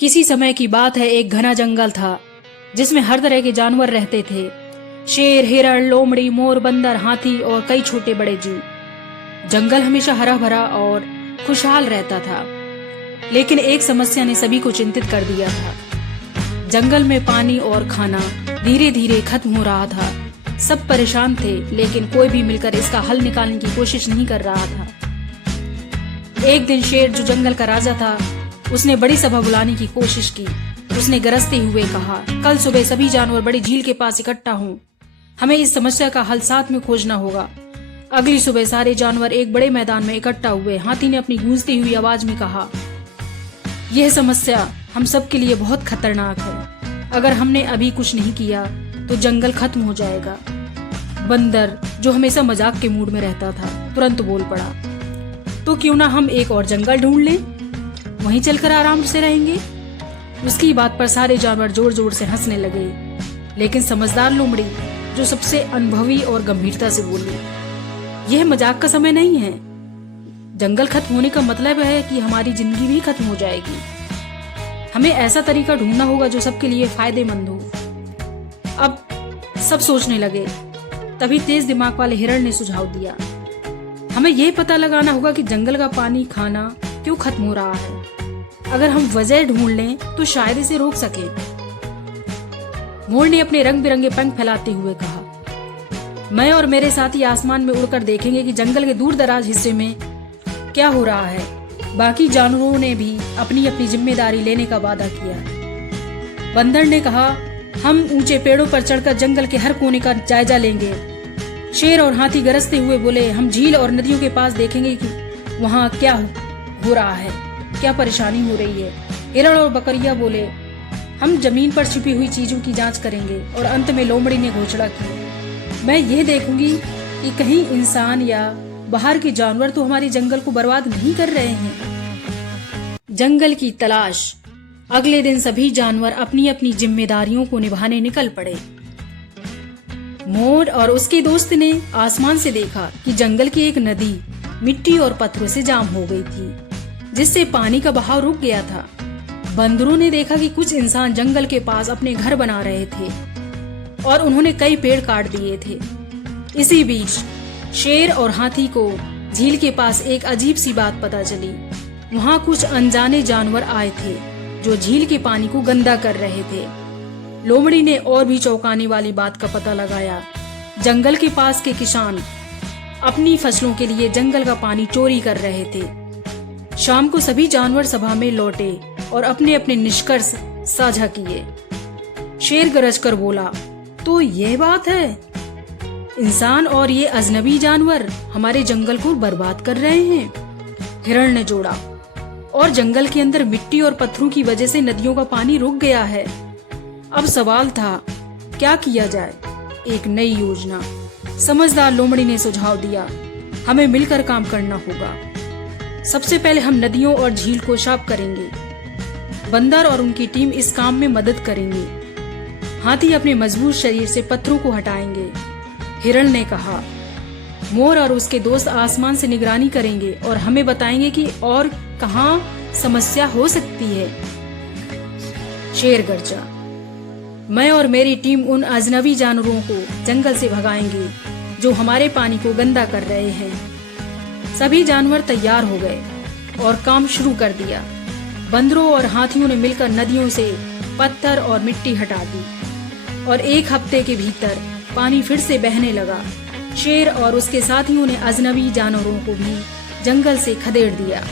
किसी समय की बात है, एक घना जंगल था जिसमें हर तरह के जानवर रहते थे। शेर, हिरण, लोमड़ी, मोर, बंदर, हाथी और कई छोटे बड़े जीव। जंगल हमेशा हरा भरा और खुशहाल रहता था, लेकिन एक समस्या ने सभी को चिंतित कर दिया था। जंगल में पानी और खाना धीरे धीरे खत्म हो रहा था। सब परेशान थे, लेकिन कोई भी मिलकर इसका हल निकालने की कोशिश नहीं कर रहा था। एक दिन शेर, जो जंगल का राजा था, उसने बड़ी सभा बुलाने की कोशिश की। उसने गरजते हुए कहा, कल सुबह सभी जानवर बड़ी झील के पास इकट्ठा हों। हमें इस समस्या का हल साथ में खोजना होगा। अगली सुबह सारे जानवर एक बड़े मैदान में इकट्ठा हुए। हाथी ने अपनी गूंजती हुई आवाज में कहा, यह समस्या हम सब के लिए बहुत खतरनाक है। अगर हमने अभी कुछ नहीं किया तो जंगल खत्म हो जाएगा। बंदर, जो हमेशा मजाक के मूड में रहता था, तुरंत बोल पड़ा, तो क्यों ना हम एक और जंगल ढूंढ लें, वहीं चलकर आराम से रहेंगे। उसकी बात पर सारे जानवर जोर जोर से हंसने लगे, लेकिन समझदार लोमड़ी, जो सबसे अनुभवी और गंभीरता से बोली, यह मजाक का समय नहीं है। जंगल खत्म होने का मतलब है कि हमारी जिंदगी भी खत्म हो जाएगी। हमें ऐसा तरीका ढूंढना होगा जो सबके लिए फायदेमंद हो। अब सब सोचने लगे। तभी तेज दिमाग वाले हिरण ने सुझाव दिया, हमें यह पता लगाना होगा कि जंगल का पानी, खाना क्यों खत्म हो रहा है। अगर हम वजह ढूंढ लें तो शायद इसे रोक सके। मोर ने अपने रंग बिरंगे पंख फैलाते हुए कहा, मैं और मेरे साथी आसमान में उड़कर देखेंगे कि जंगल के दूर दराज हिस्से में क्या हो रहा है। बाकी जानवरों ने भी अपनी अपनी जिम्मेदारी लेने का वादा किया। बंदर ने कहा, हम ऊंचे पेड़ों पर चढ़कर जंगल के हर कोने का जायजा लेंगे। शेर और हाथी गरजते हुए बोले, हम झील और नदियों के पास देखेंगे कि वहां क्या हो रहा है, क्या परेशानी हो रही है। हिरण और बकरिया बोले, हम जमीन पर छिपी हुई चीजों की जांच करेंगे। और अंत में लोमड़ी ने घोषणा की, मैं यह देखूंगी कि कहीं इंसान या बाहर के जानवर तो हमारे जंगल को बर्बाद नहीं कर रहे हैं। जंगल की तलाश। अगले दिन सभी जानवर अपनी अपनी जिम्मेदारियों को निभाने निकल पड़े। मोर और उसके दोस्त ने आसमान से देखा कि जंगल की एक नदी मिट्टी और पत्थरों से जाम हो गई थी, जिससे पानी का बहाव रुक गया था। बंदरों ने देखा कि कुछ इंसान जंगल के पास अपने घर बना रहे थे और उन्होंने कई पेड़ काट दिए थे। इसी बीच शेर और हाथी को झील के पास एक अजीब सी बात पता चली। वहां कुछ अनजाने जानवर आए थे जो झील के पानी को गंदा कर रहे थे। लोमड़ी ने और भी चौंकाने वाली बात का पता लगाया। जंगल के पास के किसान अपनी फसलों के लिए जंगल का पानी चोरी कर रहे थे। शाम को सभी जानवर सभा में लौटे और अपने अपने निष्कर्ष साझा किए। शेर गरज कर बोला, तो ये बात है, इंसान और ये अजनबी जानवर हमारे जंगल को बर्बाद कर रहे हैं। हिरण ने जोड़ा, और जंगल के अंदर मिट्टी और पत्थरों की वजह से नदियों का पानी रुक गया है। अब सवाल था, क्या किया जाए। एक नई योजना। समझदार लोमड़ी ने सुझाव दिया, हमें मिलकर काम करना होगा। सबसे पहले हम नदियों और झील को साफ करेंगे। बंदर और उनकी टीम इस काम में मदद करेंगे। हाथी अपने मजबूत शरीर से पत्थरों को हटाएंगे। हिरण ने कहा, मोर और उसके दोस्त आसमान से निगरानी करेंगे और हमें बताएंगे कि और कहां समस्या हो सकती है। शेर गरजा, मैं और मेरी टीम उन अजनबी जानवरों को जंगल से भगाएंगे जो हमारे पानी को गंदा कर रहे हैं। सभी जानवर तैयार हो गए और काम शुरू कर दिया। बंदरों और हाथियों ने मिलकर नदियों से पत्थर और मिट्टी हटा दी और एक हफ्ते के भीतर पानी फिर से बहने लगा। शेर और उसके साथियों ने अजनबी जानवरों को भी जंगल से खदेड़ दिया।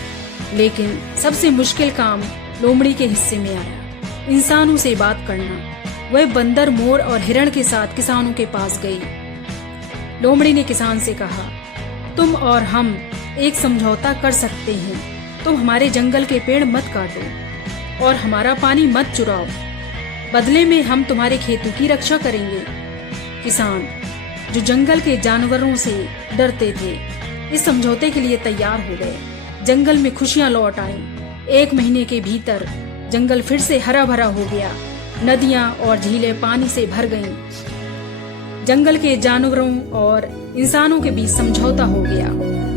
लेकिन सबसे मुश्किल काम लोमड़ी के हिस्से में आया, इंसानों से बात करना। वह बंदर, मोर और हिरण के साथ किसानों के पास गई। लोमड़ी ने किसान से कहा, तुम और हम एक समझौता कर सकते हैं। तुम हमारे जंगल के पेड़ मत काटो और हमारा पानी मत चुराओ। बदले में हम तुम्हारे खेतों की रक्षा करेंगे। किसान, जो जंगल के जानवरों से डरते थे, इस समझौते के लिए तैयार हो गए। जंगल में खुशियां लौट आईं। 1 महीने के भीतर जंगल फिर से हरा भरा हो गया। नदियां और झीलें पानी से भर गईं। जंगल के जानवरों और इंसानों के बीच समझौता हो गया।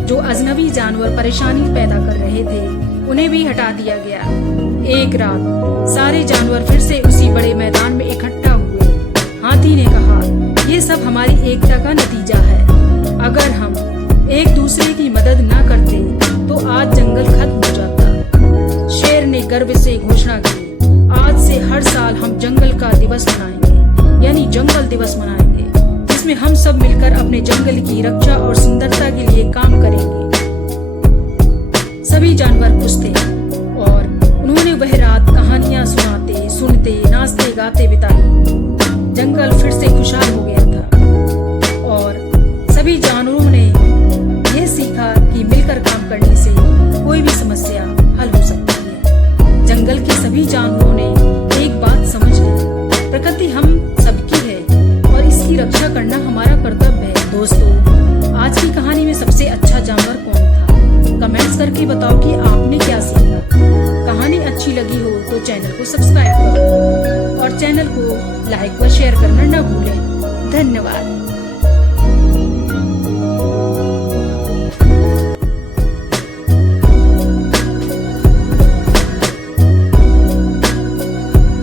जो अजनबी जानवर परेशानी पैदा कर रहे थे, उन्हें भी हटा दिया गया। एक रात सारे जानवर फिर से उसी बड़े मैदान में इकट्ठा हुए। हाथी ने कहा, ये सब हमारी एकता का नतीजा है। अगर हम एक दूसरे की मदद न करते तो आज जंगल खत्म हो जाता। शेर ने गर्व से घोषणा की, आज से हर साल हम जंगल का दिवस मनाएंगे, यानी जंगल दिवस मनाएंगे, जिसमें हम सब मिलकर अपने जंगल की रक्षा और सुंदरता के लिए काम करेंगे। सभी जानवर खुश थे और उन्होंने वह रात कहानियां सुनाते, सुनते, नाचते गाते बिताई। जंगल फिर से खुशहाल हो गया था और सभी जानवरों ने यह सीखा कि मिलकर काम करने से कोई भी समस्या हल हो सकती है। जंगल के सभी जानवरों ने एक बात समझ ली, प्रकृति हम सबकी है और इसकी रक्षा करना हमारा कर्तव्य है। दोस्तों, आज की कहानी में सबसे अच्छा जानवर कौन था? कमेंट्स करके बताओ कि आपने क्या सीखा। कहानी अच्छी लगी हो तो चैनल को सब्सक्राइब करो और चैनल को लाइक व शेयर करना न भूलें। धन्यवाद।